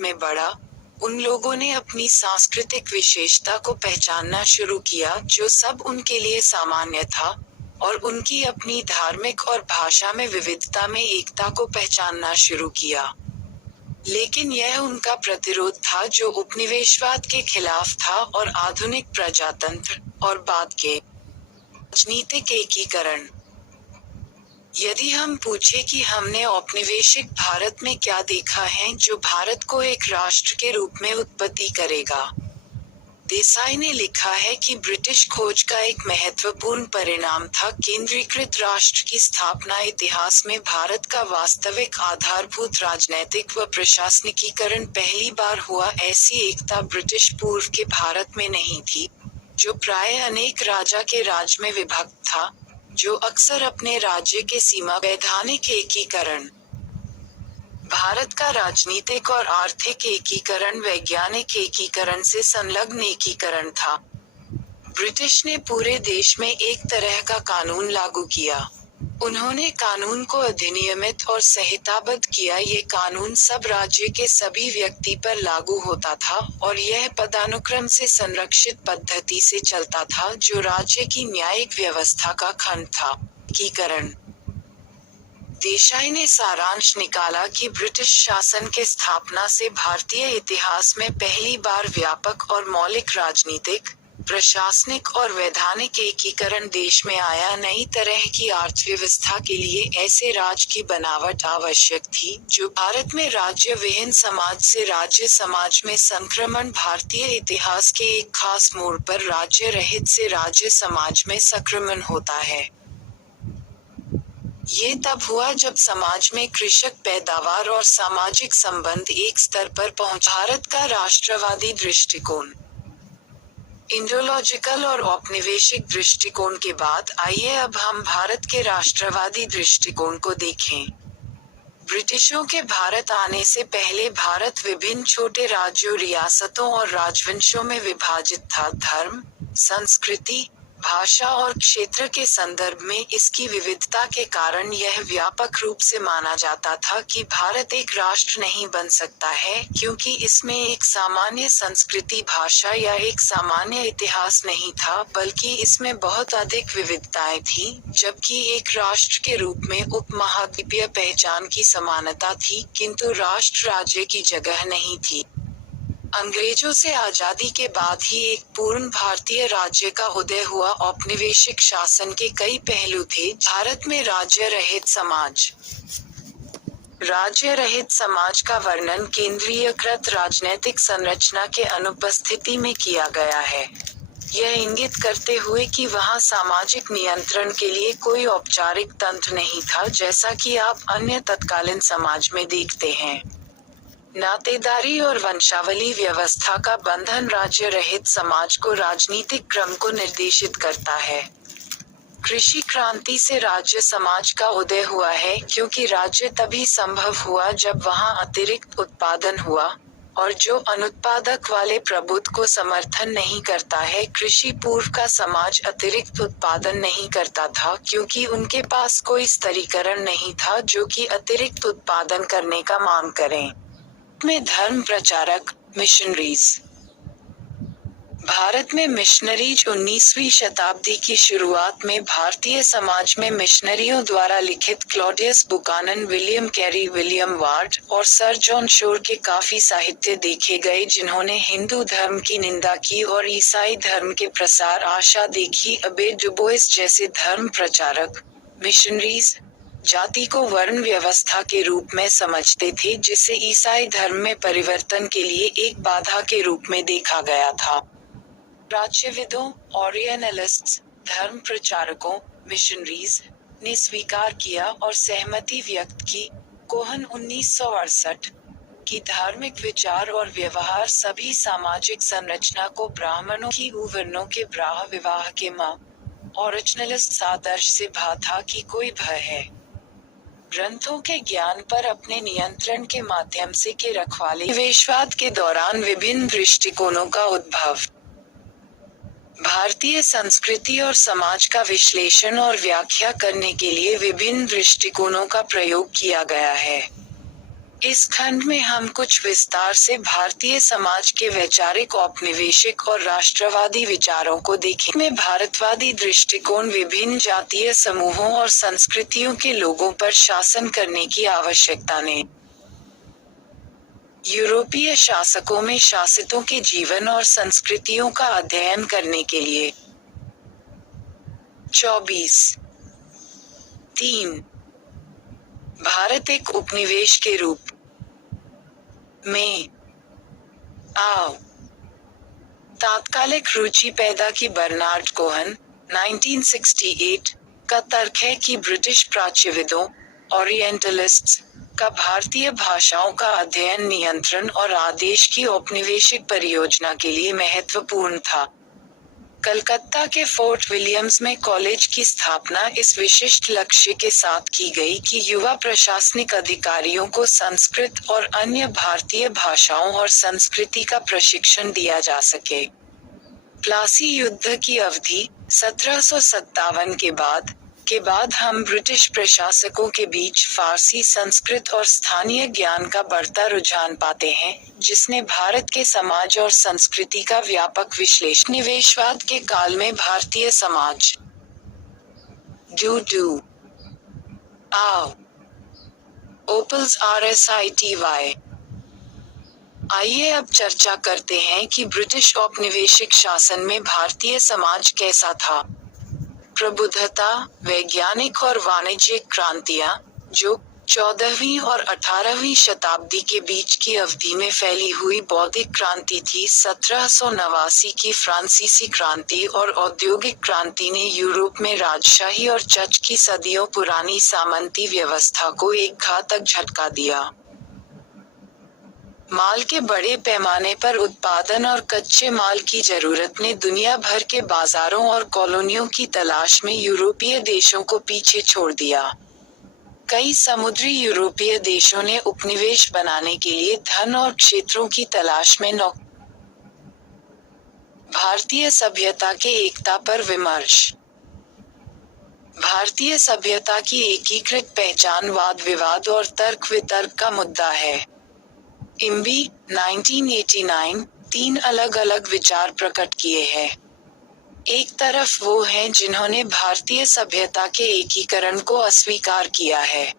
में बढ़ा, उन लोगों ने अपनी सांस्कृतिक विशेषता को पहचानना शुरू किया जो सब उनके लिए सामान्य था, और उनकी अपनी धार्मिक और भाषा में विविधता में एकता को पहचानना शुरू किया। लेकिन यह उनका प्रतिरोध था जो उपनिवेशवाद के खिलाफ था और आधुनिक प्रजातंत्र और बाद के राजनीतिक एकीकरण। यदि हम पूछे कि हमने औपनिवेशिक भारत में क्या देखा है जो भारत को एक राष्ट्र के रूप में उत्पत्ति करेगा, देसाई ने लिखा है कि ब्रिटिश खोज का एक महत्वपूर्ण परिणाम था केंद्रीकृत राष्ट्र की स्थापना। इतिहास में भारत का वास्तविक आधारभूत राजनैतिक व प्रशासनिकीकरण पहली बार हुआ। ऐसी एकता ब्रिटिश पूर्व के भारत में नहीं थी, जो प्रायः अनेक राजा के राज में विभक्त था, जो अक्सर अपने राज्य के सीमा वैधानिक एकीकरण। भारत का राजनीतिक और आर्थिक एकीकरण वैज्ञानिक एकीकरण से संलग्न एकीकरण था। ब्रिटिश ने पूरे देश में एक तरह का कानून लागू किया। उन्होंने कानून को अधिनियमित और संहिताबद्ध किया। ये कानून सब राज्य के सभी व्यक्ति पर लागू होता था और यह पदानुक्रम से संरक्षित पद्धति से चलता था जो राज्य की न्यायिक व्यवस्था का खंड था। एकीकरण। देसाई ने सारांश निकाला कि ब्रिटिश शासन के स्थापना से भारतीय इतिहास में पहली बार व्यापक और मौलिक राजनीतिक, प्रशासनिक और वैधानिक एकीकरण देश में आया। नई तरह की अर्थव्यवस्था के लिए ऐसे राज्य की बनावट आवश्यक थी जो भारत में राज्य विहीन समाज से राज्य समाज में संक्रमण। भारतीय इतिहास के एक खास मोड़ पर राज्य रहित से राज्य समाज में संक्रमण होता है। ये तब हुआ जब समाज में कृषक पैदावार और सामाजिक संबंध एक स्तर पर पहुंच। भारत का राष्ट्रवादी दृष्टिकोण। इंडोलॉजिकल और औपनिवेशिक दृष्टिकोण के बाद आइए अब हम भारत के राष्ट्रवादी दृष्टिकोण को देखें। ब्रिटिशों के भारत आने से पहले भारत विभिन्न छोटे राज्यों, रियासतों और राजवंशों में विभाजित था। धर्म, संस्कृति, भाषा और क्षेत्र के संदर्भ में इसकी विविधता के कारण यह व्यापक रूप से माना जाता था कि भारत एक राष्ट्र नहीं बन सकता है क्योंकि इसमें एक सामान्य संस्कृति, भाषा या एक सामान्य इतिहास नहीं था, बल्कि इसमें बहुत अधिक विविधताएं थीं, जबकि एक राष्ट्र के रूप में उपमहाद्वीपीय पहचान की समानता थी, किंतु राष्ट्र राज्य की जगह नहीं थी। अंग्रेजों से आजादी के बाद ही एक पूर्ण भारतीय राज्य का उदय हुआ। औपनिवेशिक शासन के कई पहलू थे। भारत में राज्य रहित समाज। राज्य रहित समाज का वर्णन केंद्रीयकृत राजनैतिक संरचना के अनुपस्थिति में किया गया है। यह इंगित करते हुए कि वहां सामाजिक नियंत्रण के लिए कोई औपचारिक तंत्र नहीं था, जैसा कि आप अन्य तत्कालीन समाज में देखते हैं। नातेदारी और वंशावली व्यवस्था का बंधन राज्य रहित समाज को राजनीतिक क्रम को निर्देशित करता है। कृषि क्रांति से राज्य समाज का उदय हुआ है क्योंकि राज्य तभी संभव हुआ जब वहां अतिरिक्त उत्पादन हुआ, और जो अनुत्पादक वाले प्रभुत्व को समर्थन नहीं करता है। कृषि पूर्व का समाज अतिरिक्त उत्पादन नहीं करता था क्योंकि उनके पास कोई स्तरीकरण नहीं था जो कि अतिरिक्त उत्पादन करने का मांग करें। में धर्म प्रचारक, मिशनरीज। भारत में मिशनरीज 19वीं शताब्दी की शुरुआत में भारतीय समाज में मिशनरियों द्वारा लिखित Claudius Buchanan, William Carey, William ward और सर जॉन शोर के काफी साहित्य देखे गए जिन्होंने हिंदू धर्म की निंदा की और ईसाई धर्म के प्रसार आशा देखी। अबे डुबोइस जैसे धर्म प्रचारक, मिशनरीज, जाति को वर्ण व्यवस्था के रूप में समझते थे जिसे ईसाई धर्म में परिवर्तन के लिए एक बाधा के रूप में देखा गया था। प्राच्यविदों, ओरिएनलिस्ट्स, धर्म प्रचारकों, मिशनरीज ने स्वीकार किया और सहमति व्यक्त की। कोहन 1968 की धार्मिक विचार और व्यवहार सभी सामाजिक संरचना को ब्राह्मणों की वर्णों के ब्राह्म विवाह के ओरिजिनलिस्ट आदर्श से भा था कि कोई भय है। ग्रंथों के ज्ञान पर अपने नियंत्रण के माध्यम से के रखवाले। उपनिवेशवाद के दौरान विभिन्न दृष्टिकोणों का उद्भव। भारतीय संस्कृति और समाज का विश्लेषण और व्याख्या करने के लिए विभिन्न दृष्टिकोणों का प्रयोग किया गया है। इस खंड में हम कुछ विस्तार से भारतीय समाज के वैचारिक औपनिवेशिक और राष्ट्रवादी विचारों को देखेंगे। में भारतवादी दृष्टिकोण विभिन्न जातीय समूहों और संस्कृतियों के लोगों पर शासन करने की आवश्यकता ने यूरोपीय शासकों में शासितों के जीवन और संस्कृतियों का अध्ययन करने के लिए 24(3) भारत एक उपनिवेश के रूप में आओ तात्कालिक रुचि पैदा की। बर्नार्ड कोहन 1968 का तर्क है कि ब्रिटिश प्राच्यविदों ओरिएंटलिस्ट्स का भारतीय भाषाओं का अध्ययन नियंत्रण और आदेश की औपनिवेशिक परियोजना के लिए महत्वपूर्ण था। कलकत्ता के फोर्ट विलियम्स में कॉलेज की स्थापना इस विशिष्ट लक्ष्य के साथ की गई कि युवा प्रशासनिक अधिकारियों को संस्कृत और अन्य भारतीय भाषाओं और संस्कृति का प्रशिक्षण दिया जा सके। प्लासी युद्ध की अवधि 1757 के बाद हम ब्रिटिश प्रशासकों के बीच फारसी, संस्कृत और स्थानीय ज्ञान का बढ़ता रुझान पाते हैं, जिसने भारत के समाज और संस्कृति का व्यापक विश्लेषण। निवेशवाद के काल में भारतीय समाज आओ ओपल्स RSITY। आइए अब चर्चा करते हैं कि ब्रिटिश औपनिवेशिक शासन में भारतीय समाज कैसा था। प्रबुद्धता, वैज्ञानिक और वाणिज्यिक क्रांतियां, जो 14वीं और 18वीं शताब्दी के बीच की अवधि में फैली हुई बौद्धिक क्रांति थी। 1789 की फ्रांसीसी क्रांति और औद्योगिक क्रांति ने यूरोप में राजशाही और चर्च की सदियों पुरानी सामंती व्यवस्था को एक घातक झटका दिया। माल के बड़े पैमाने पर उत्पादन और कच्चे माल की जरूरत ने दुनिया भर के बाजारों और कॉलोनियों की तलाश में यूरोपीय देशों को पीछे छोड़ दिया। कई समुद्री यूरोपीय देशों ने उपनिवेश बनाने के लिए धन और क्षेत्रों की तलाश में भारतीय सभ्यता के एकता पर विमर्श। भारतीय सभ्यता की एकीकृत पहचान वाद विवाद और तर्क वितर्क का मुद्दा है। इम्बी 1989 3 अलग-अलग विचार प्रकट किए हैं। एक तरफ वो हैं जिन्होंने भारतीय सभ्यता के एकीकरण को अस्वीकार किया है।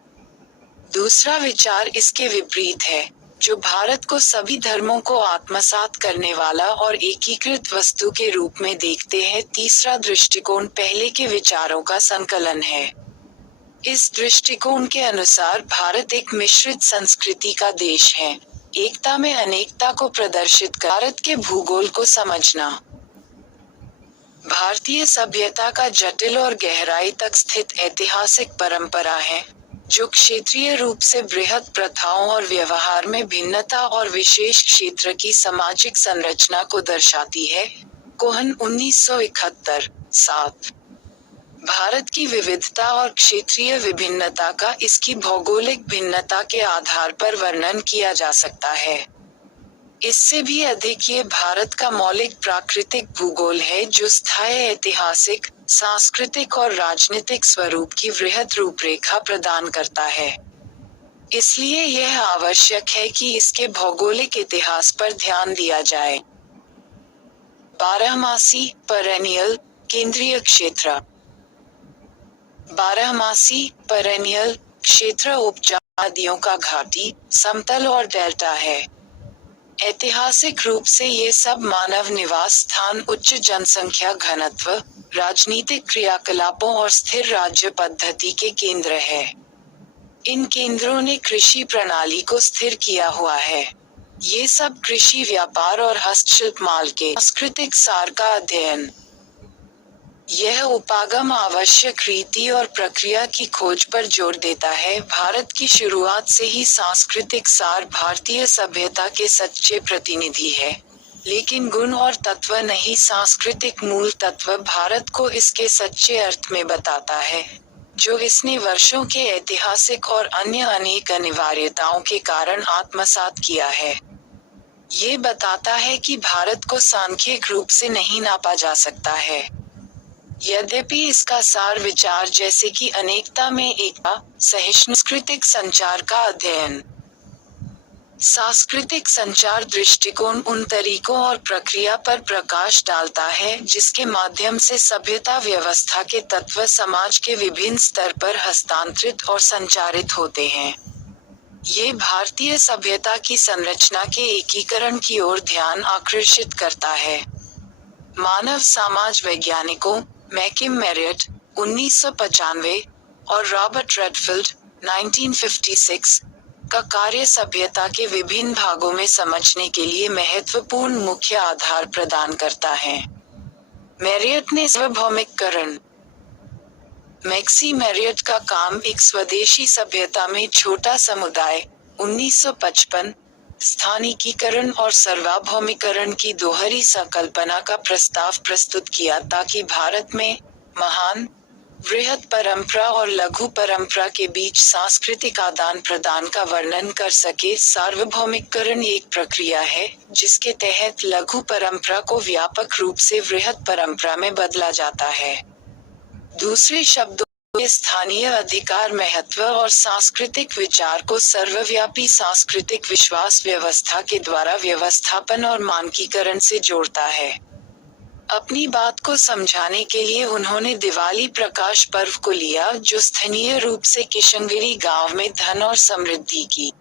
दूसरा विचार इसके विपरीत है, जो भारत को सभी धर्मों को आत्मसात करने वाला और एकीकृत वस्तु के रूप में देखते हैं। तीसरा दृष्टिकोण पहले के विचारों का संकलन है। इस दृष्टिकोण के अनुसार भारत एक मिश्रित संस्कृति का देश है। एकता में अनेकता को प्रदर्शित कर भारत के भूगोल को समझना। भारतीय सभ्यता का जटिल और गहराई तक स्थित ऐतिहासिक परंपरा है, जो क्षेत्रीय रूप से बृहद प्रथाओं और व्यवहार में भिन्नता और विशेष क्षेत्र की सामाजिक संरचना को दर्शाती है। कोहन 1971 7। भारत की विविधता और क्षेत्रीय विभिन्नता का इसकी भौगोलिक भिन्नता के आधार पर वर्णन किया जा सकता है। इससे भी अधिक ये भारत का मौलिक प्राकृतिक भूगोल है, जो स्थायी ऐतिहासिक, सांस्कृतिक और राजनीतिक स्वरूप की वृहद रूपरेखा प्रदान करता है। इसलिए यह आवश्यक है कि इसके भौगोलिक इतिहास पर ध्यान दिया जाए। बारहमासी पेरेनियल केंद्रीय क्षेत्र। बारहमासी पेरेनियल क्षेत्र उपजातियों का घाटी, समतल और डेल्टा है। ऐतिहासिक रूप से ये सब मानव निवास स्थान, उच्च जनसंख्या घनत्व, राजनीतिक क्रियाकलापों और स्थिर राज्य पद्धति के केंद्र है। इन केंद्रों ने कृषि प्रणाली को स्थिर किया हुआ है। ये सब कृषि, व्यापार और हस्तशिल्प माल के सांस्कृतिक सार का अध्ययन। यह उपागम आवश्यक रीति और प्रक्रिया की खोज पर जोर देता है। भारत की शुरुआत से ही सांस्कृतिक सार भारतीय सभ्यता के सच्चे प्रतिनिधि है, लेकिन गुण और तत्व नहीं। सांस्कृतिक मूल तत्व भारत को इसके सच्चे अर्थ में बताता है, जो इसने वर्षों के ऐतिहासिक और अन्य अनेक अनिवार्यताओं के कारण आत्मसात किया है। ये बताता है कि भारत को सांख्यिक रूप से नहीं नापा जा सकता है, यद्यपि इसका सार विचार जैसे कि अनेकता में एकता, सहिष्णुता, सांस्कृतिक संचार का अध्ययन, सांस्कृतिक संचार दृष्टिकोण उन तरीकों और प्रक्रिया पर प्रकाश डालता है जिसके माध्यम से सभ्यता व्यवस्था के तत्व समाज के विभिन्न स्तर पर हस्तांतरित और संचारित होते हैं। ये भारतीय सभ्यता की संरचना के एकीकरण की ओर ध्यान आकर्षित करता है। मानव समाज वैज्ञानिकों मैकिम मेरियट 1995 और रॉबर्ट रेडफील्ड 1956 का कार्य सभ्यता के विभिन्न भागों में समझने के लिए महत्वपूर्ण मुख्य आधार प्रदान करता है। मेरियट ने सार्वभौमिकरण। मैक्सी मेरियट का काम एक स्वदेशी सभ्यता में छोटा समुदाय 1955 स्थानीकीकरण और सार्वभौमिकरण की दोहरी संकल्पना का प्रस्ताव प्रस्तुत किया ताकि भारत में महान बृहद परंपरा और लघु परंपरा के बीच सांस्कृतिक आदान प्रदान का वर्णन कर सके। सार्वभौमिकरण एक प्रक्रिया है जिसके तहत लघु परंपरा को व्यापक रूप से बृहद परंपरा में बदला जाता है। दूसरे शब्दों में स्थानीय अधिकार महत्व और सांस्कृतिक विचार को सर्वव्यापी सांस्कृतिक विश्वास व्यवस्था के द्वारा व्यवस्थापन और मानकीकरण से जोड़ता है। अपनी बात को समझाने के लिए उन्होंने दिवाली प्रकाश पर्व को लिया जो स्थानीय रूप से किशनगिरी गांव में धन और समृद्धि की